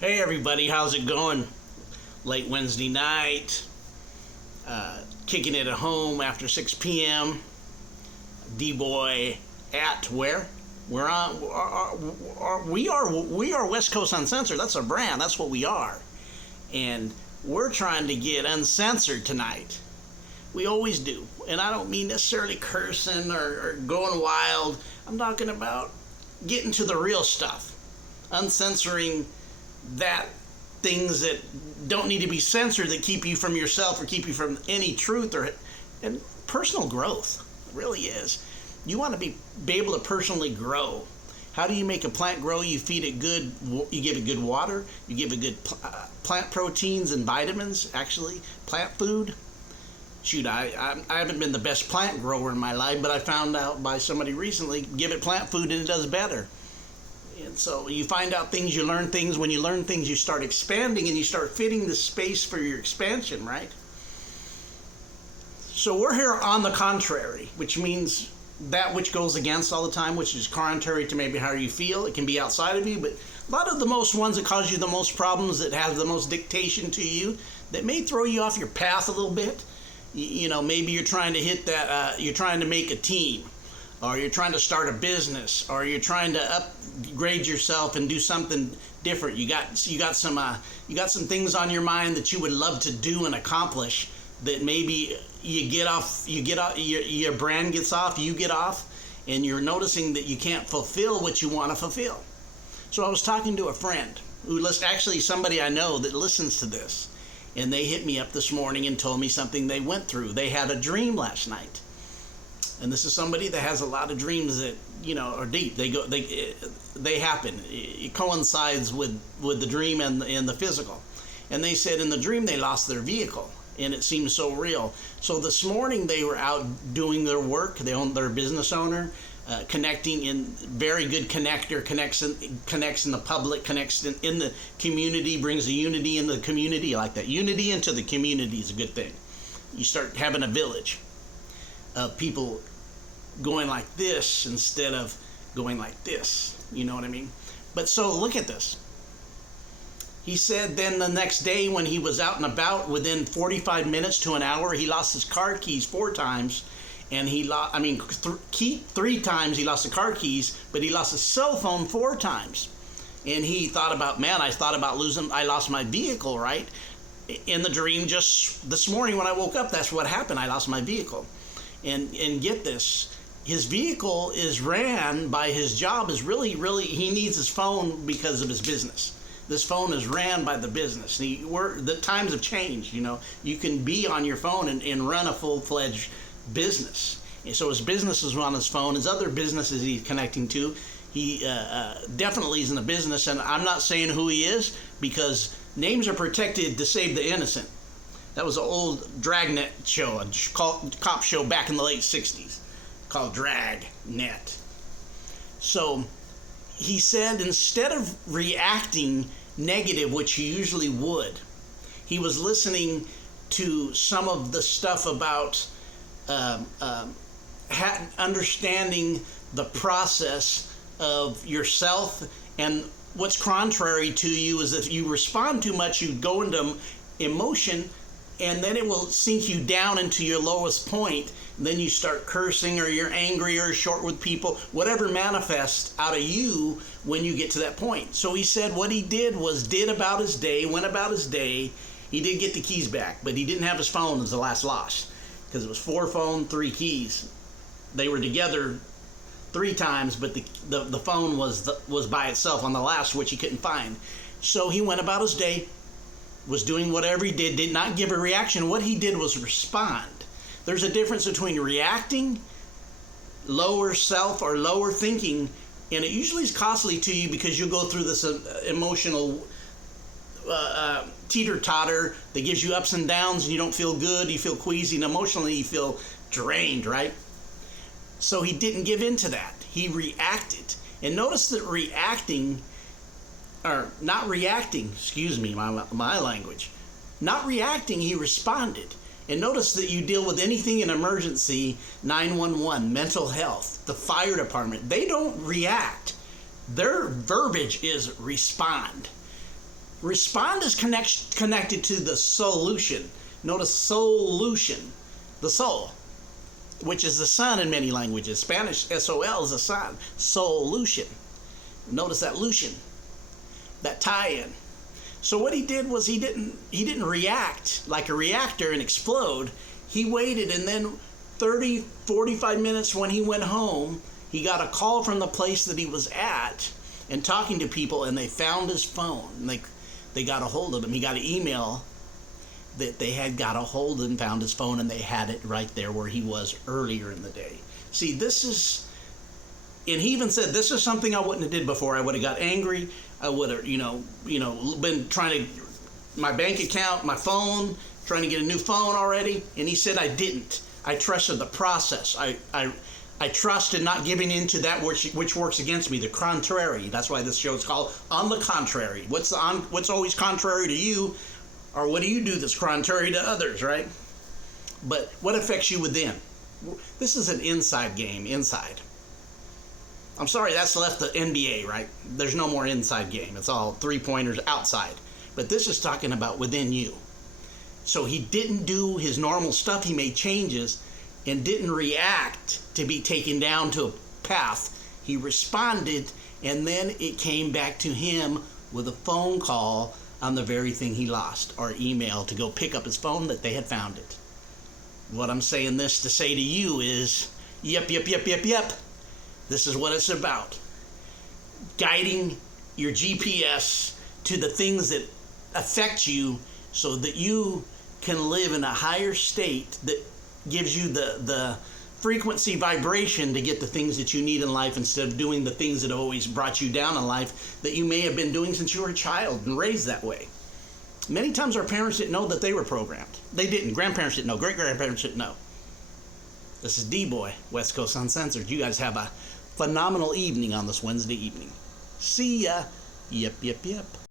Hey everybody, how's it going? Late Wednesday night, kicking it at home after 6 p.m. dboy at where? We're on. We are West Coast Uncensored. That's our brand. That's what we are, and we're trying to get uncensored tonight. We always do, and I don't mean necessarily cursing or going wild. I'm talking about getting to the real stuff, uncensoring that things that don't need to be censored, that keep you from yourself or keep you from any truth and personal growth. It really is. You want to be able to personally grow. How do you make a plant grow? You feed it good, you give it good water, you give it good plant proteins and vitamins, actually, plant food. Shoot, I haven't been the best plant grower in my life, but I found out by somebody recently, give it plant food and it does better. And so you find out things, you learn things. When you learn things, you start expanding and you start fitting the space for your expansion, right? So we're here on the contrary, which means that which goes against all the time, which is contrary to maybe how you feel. It can be outside of you, but a lot of the most ones that cause you the most problems, that have the most dictation to you, that may throw you off your path a little bit. You know, maybe you're trying to hit that, you're trying to make a team, or you're trying to start a business, or you're trying to upgrade yourself and do something different. You got some things on your mind that you would love to do and accomplish, that maybe your brand gets off, you get off, and you're noticing that you can't fulfill what you want to fulfill. So I was talking to a friend actually somebody I know that listens to this, and they hit me up this morning and told me something they went through. They had a dream last night. And this is somebody that has a lot of dreams that, you know, are deep. They happen. It coincides with the dream and the physical. And they said in the dream they lost their vehicle, and it seemed so real. So this morning they were out doing their work. They're a business owner, connecting in very good connector, connects in the public, connects in the community, brings the unity in the community. Like that. Unity into the community is a good thing. You start having a village of people going like this instead of going like this. You know what I mean? But so look at this. He said then the next day when he was out and about, within 45 minutes to an hour, he lost his car keys 4 times. And he lost, 3 times he lost the car keys, but he lost his cell phone 4 times. And he thought about, I lost my vehicle, right? In the dream just this morning when I woke up, that's what happened. I lost my vehicle. And get this, his vehicle is ran by his job, is really, he needs his phone because of his business. This phone is ran by the business. The times have changed, you know. You can be on your phone and run a full-fledged business. And so his business is on his phone. His other businesses he's connecting to, he definitely is in a business. And I'm not saying who he is, because names are protected to save the innocent. That was an old Dragnet show, a cop show back in the late 60s, called Dragnet. So he said instead of reacting negative, which he usually would, he was listening to some of the stuff about understanding the process of yourself. And what's contrary to you is if you respond too much, you go into emotion, and then it will sink you down into your lowest point. Then you start cursing, or you're angry or short with people, whatever manifests out of you when you get to that point. So he said what he did was went about his day. He did get the keys back, but he didn't have his phone as the last loss, because it was 4 phone, 3 keys. They were together 3 times, but the phone was by itself on the last, which he couldn't find. So he went about his day, was doing whatever he did not give a reaction. What he did was respond. There's a difference between reacting, lower self or lower thinking, and it usually is costly to you, because you'll go through this emotional teeter-totter that gives you ups and downs, and you don't feel good, you feel queasy, and emotionally you feel drained, right? So he didn't give in to that. He reacted. And notice that not reacting, my language. Not reacting, he responded. And notice that you deal with anything in emergency, 911, mental health, the fire department. They don't react. Their verbiage is respond. Respond is connected to the solution. Notice solution, the soul, which is the sun in many languages. Spanish, S-O-L is the sun. Solution. Notice that lucian, that tie-in. So what he did was he didn't react like a reactor and explode. He waited, and then 30, 45 minutes when he went home, he got a call from the place that he was at and talking to people, and they found his phone. And they got a hold of him. He got an email that they had got a hold of him, found his phone, and they had it right there where he was earlier in the day. See, this is, and he even said, this is something I wouldn't have did before. I would have got angry. I would have, been trying to, my bank account, my phone, trying to get a new phone already. And he said, I didn't. I trusted the process. I trusted not giving in to that which works against me, the contrary. That's why this show is called On the Contrary. What's always contrary to you, or what do you do that's contrary to others, right? But what affects you within? This is an inside game, inside. I'm sorry, that's left the NBA, right? There's no more inside game. It's all three-pointers outside. But this is talking about within you. So he didn't do his normal stuff. He made changes and didn't react to be taken down to a path. He responded, and then it came back to him with a phone call on the very thing he lost, or email to go pick up his phone that they had found it. What I'm saying this to say to you is, yep. This is what it's about. Guiding your GPS to the things that affect you so that you can live in a higher state that gives you the frequency vibration to get the things that you need in life, instead of doing the things that have always brought you down in life that you may have been doing since you were a child and raised that way. Many times our parents didn't know that they were programmed. They didn't. Grandparents didn't know. Great-grandparents didn't know. This is dboy, West Coast Uncensored. You guys have a phenomenal evening on this Wednesday evening. See ya. Yep.